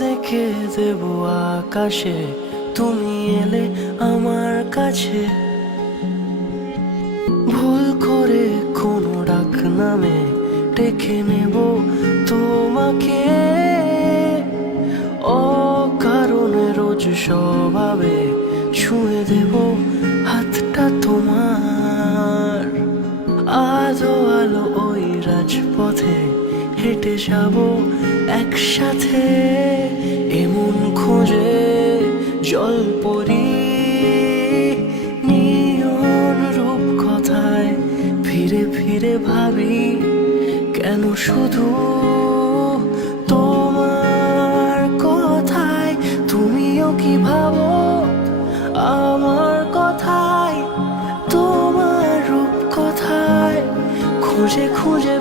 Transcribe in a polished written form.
দেখে দেব আকাশে তুমি এলে আমার কাছে। ভুল করে কোনো ডাক নামে ডেকে নেব তোমাকে, অকারণে রোজ স্বভাবে ছুঁয়ে দেব হাতটা তোমার। আলো আলো ওই রাজপথে হেঁটে যাব একসাথে, এমন খোঁজে জলপরি নিয়ন রূপ কথায় ফিরে ফিরে ভাবি, কেন শুধু তোমার কথায়? তুমিও কি ভাবো আমার কথায়? তোমার রূপ কথায় খুঁজে খুঁজে